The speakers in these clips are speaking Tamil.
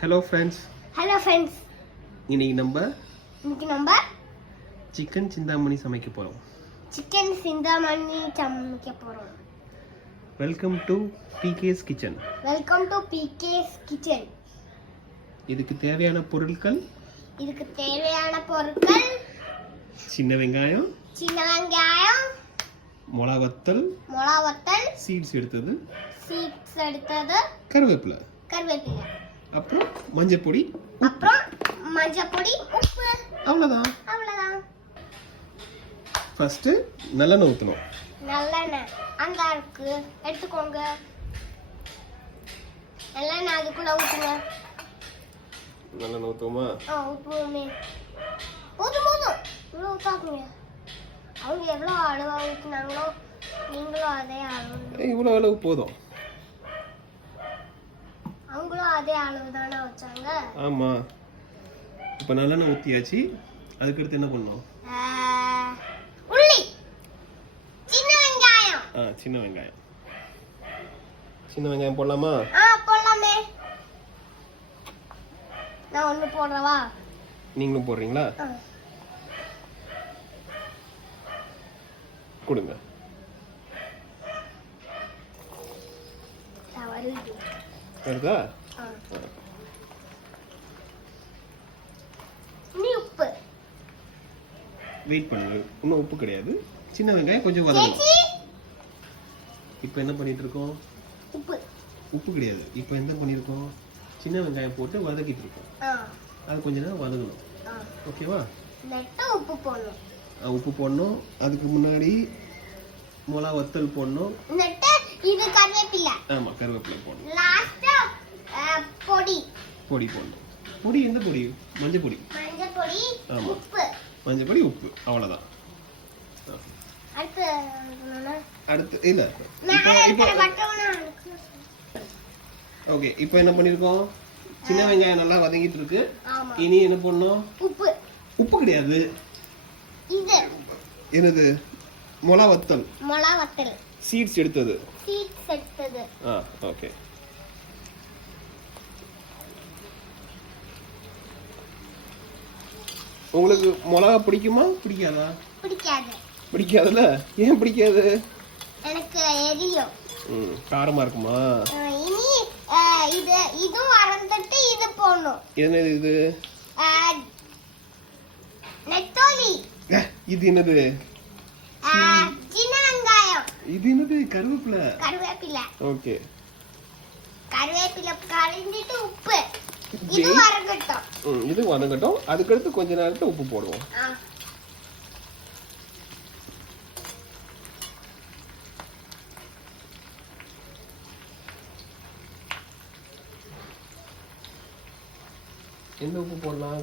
Hello friends. இன்னைக்கு நம்ம சிக்கன் சிந்தாமணி சமைக்க போகிறோம். Welcome to PK's kitchen. இதுக்கு தேவையான பொருட்கள் சின்ன வெங்காயம், மிளகா வத்தல், சீட்ஸ் எடுத்தது, கருவேப்பிலை, அப்புறம் மஞ்சள் பொடி, உப்பு. அவ்வளோதான். ஃபர்ஸ்ட் நல்லெண்ணெய் ஊற்றணும். நல்லெண்ணெய் அங்க இருக்கு, எடுத்துக்கோங்க. நல்லெண்ணெய் அதுக்குள்ள ஊத்துங்க. நல்லெண்ணெய் ஊற்றுவோமா? ஊற்றுவோமே. ஊத்தும் இவ்வளோ ஊத்தாக்குங்க. அவங்க எவ்வளோ அளவா ஊற்றினாங்களோ நீங்களும் அதே அளவு. இவ்வளோ அளவு போதும். அவங்களும் அதே அளவு தானே வச்சாங்க. ஆமாம். இப்போ நல்லெண்ணெய் ஊற்றியாச்சு. அதுக்கடுத்து என்ன பண்ணணும்? உள்ளி, சின்ன வெங்காயம். சின்ன வெங்காயம் போடலாமா? போடலாமே. நான் ஒன்று போடுறவா? நீங்களும் போடுறீங்களா? கொடுங்க. வருதா? உப்பு. வெயிட் பண்ணுங்க, இன்னும் உப்பு கிடையாது. சின்ன வெங்காயம் கொஞ்சம் வதங்கணும். இப்போ என்ன பண்ணிட்டு இருக்கோம்? உப்பு கிடையாது. இப்போ என்ன பண்ணிருக்கோம்? சின்ன வெங்காயம் போட்டு வதக்கிட்டு இருக்கோம். அது கொஞ்ச நேரம் வதங்கணும். ஓகேவா? உப்பு போடணும். அதுக்கு முன்னாடி மிளகா வத்தல் போடணும். இது கருவேப்பிலை. ஆமா, கருவேப்பிலை போடணும். லாஸ்டா பொடி போடணும். பொடி எந்த பொடி? மஞ்சள் பொடி. ஆமா, உப்பு. மஞ்சள் பொடி, உப்பு, அவ்வளவுதான். அடுத்து இல்ல. ஓகே, இப்போ என்ன பண்ணிருக்கோம்? சின்ன வெங்காயம் நல்லா வதங்கிட்டு இருக்கு. இனி என்ன பண்ணணும்? உப்பு கிடையாது. என்னது? மிளகா வத்தல். சீட்ஸ் எடுத்தது. ஓகே. உங்களுக்கு மிளகா பிடிக்குமா பிடிக்காதா? பிடிக்காதுல்ல? ஏன் பிடிக்காது? எனக்கு எரியும். காரமா இருக்குமா? இனி இது வறந்துட்டு இது போடணும். என்னது இது? நெத்தோலி. இது என்னது? சின்ன வெங்காயம். இது என்னது? கருவேப்பிலை. ஓகே. கருவேப்பிலை கரைஞ்சிட்டு உப்பு. இது வதங்கட்டும். அதுக்கடுத்து கொஞ்ச நேரத்துல உப்பு போடுவோம். எந்த உப்பு போடலாம்?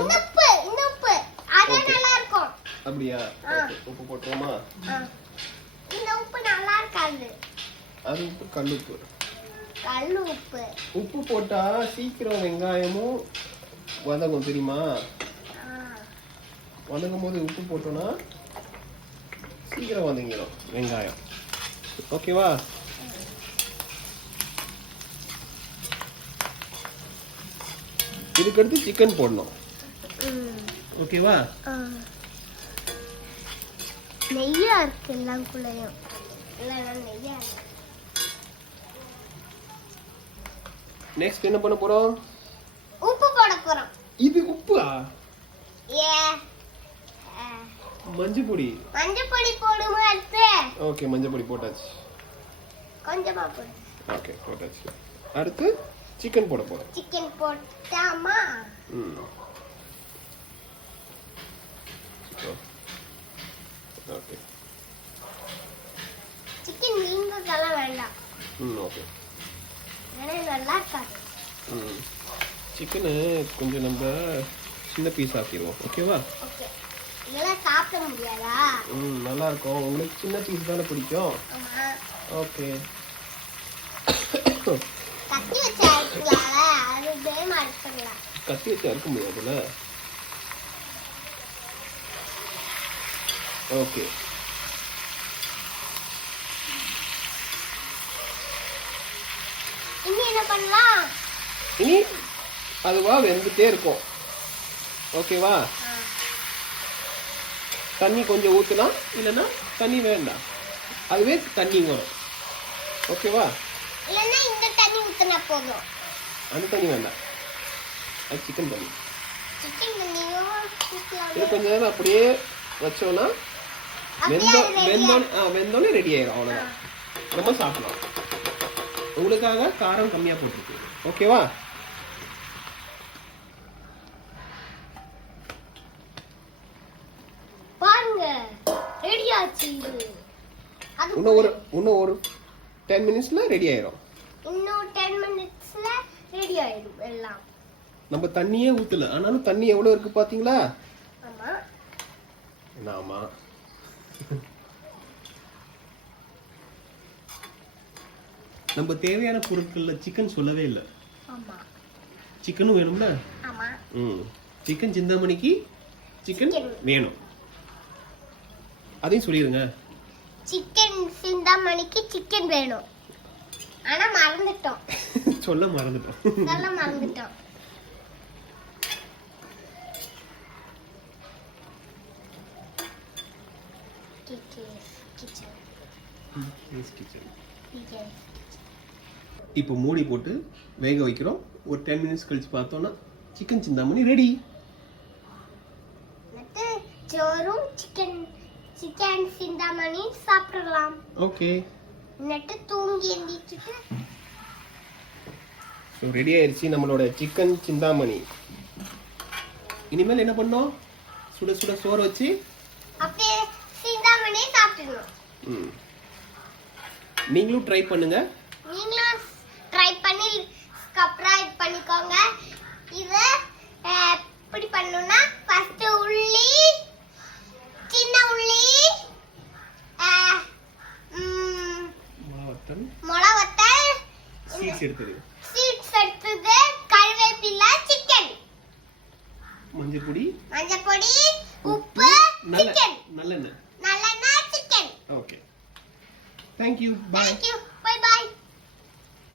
இந்த உப்பு அது நல்லா இருக்கும். அப்படியா? உப்பு போட்டுறோமா? இந்த உப்பு நல்லா இருக்காது. அது உப்பு கல்லுப்பு. உப்பு போட்டா சீக்கிரம் வெங்காயமும் வதங்கும், தெரியுமா? வதங்கும் போது உப்பு போட்டோம்னா சீக்கிரம் வதங்கிடும் வெங்காயம். ஓகேவா? இதுக்கடுத்து சிக்கன் போடணும். ஓகேவா? நெய்யா இருக்கு எல்லாம்குள்ளேயும். நெய்யா. நெக்ஸ்ட் என்ன பண்ண போறோம்? உப்பு போட போறோம். இது உப்பா? மஞ்சள் பொடி போடுமா? அடுத்து ஓகே, மஞ்சள் பொடி போட்டாச்சு. கொஞ்சமா போடு. ஓகே, போட்டாச்சு. அடுத்து சிக்கன் போட போறோம். சிக்கன் போட்டாமா? ஓகே. சிக்கன் வீங்கலாம் வேண்டாம். ஓகே. நல்லா இருக்காது. சிக்கனை கொஞ்சம் நம்ம சின்ன பீஸ் ஆக்கிடுவோம். ஓகேவா? ஓகே. இதெல்லாம் சாப்பிட முடியாதா? நல்லா இருக்கும். உங்களுக்கு சின்ன பீஸ் தானே பிடிக்கும். ஓகே. கத்தி வச்சு அறுக்கலாம்ல, அது வேகமா அறுக்கலாம். கத்தி வச்சு அறுக்க முடியாதுல்ல? ஓகே. இனி என்ன பண்ணலாம்? இனி அதுவா வெந்துட்டே இருக்கும். ஓகேவா? தண்ணி கொஞ்சம் ஊற்றலாம், இல்லைன்னா தண்ணி வேண்டாம், அதுவே தண்ணி வரும். ஓகேவா? இல்லைன்னா இந்த தண்ணி ஊற்றினா போதும். அந்த தண்ணி வேண்டாம், அது சிக்கன் தண்ணி. சிக்கன் தண்ணியும் இது கொஞ்ச நேரம் அப்படியே வச்சோன்னா வெந்தோடனே ரெடி ஆயிடும். அவ்வளோதான், நம்ம சாப்பிடலாம். உங்களுக்காக காரம் கம்மியாக போட்டிருக்கு. ஓகேவா? பாருங்க, ரெடி ஆச்சு. இன்னும் ஒரு 10 மினிட்ஸ்ல ரெடி ஆயிரும். இன்னும் 10 மினிட்ஸ்ல ரெடி ஆயிடும் எல்லாம். நம்ம தண்ணியே ஊத்தல, ஆனாலும் தண்ணி எவ்வளவு இருக்கு பாத்தீங்களா? ஆமா. ஆமா. நம்ம தேவையான பொருட்கள்ல சிக்கன் சொல்லவே இல்லை. ஆமா. சிக்கனும் வேணும்ல? ஆமா. சிக்கன் சிந்தாமணிக்கு சிக்கன் வேணும், அதையும் சொல்லிருங்க. சிக்கன் சிந்தாமணிக்கு சிக்கன் வேணும், ஆனா மறந்துட்டோம். சொல்ல மறந்துட்டோம். இப்போ மூடி போட்டு வேக வைக்கிறோம். ஒரு 10 மினிட்ஸ் கழிச்சு பார்த்தோம்னா சிக்கன் சிந்தாமணி ரெடி. சோறும் சிக்கன் சிந்தாமணி சாப்பிடலாம். ஓகே. நட்டு தூங்கி எந்திரிச்சிட்டு ஸோ ரெடி ஆயிடுச்சு நம்மளோட சிக்கன் சிந்தாமணி. இனிமேல் என்ன பண்ணோம்? சுட சுட சோறு வச்சு அப்படியே சிந்தாமணி சாப்பிடணும். நீங்களும் ட்ரை பண்ணுங்க. நீங்களும் ட்ரை பண்ணி சப்ஸ்கிரைப் பண்ணிக்கோங்க. இது எப்படி பண்ணனும்னா, ஃபர்ஸ்ட் உள்ளி, சின்ன உள்ளி, மிளகாத்தூள், சீட்ஸ் எடுத்தது, கறிவேப்பிலை, சிக்கன், மஞ்சள் பொடி, உப்பு, சிக்கன், நல்லெண்ணெய், chicken. Okay. Thank you. Bye. Thank you. Bye bye.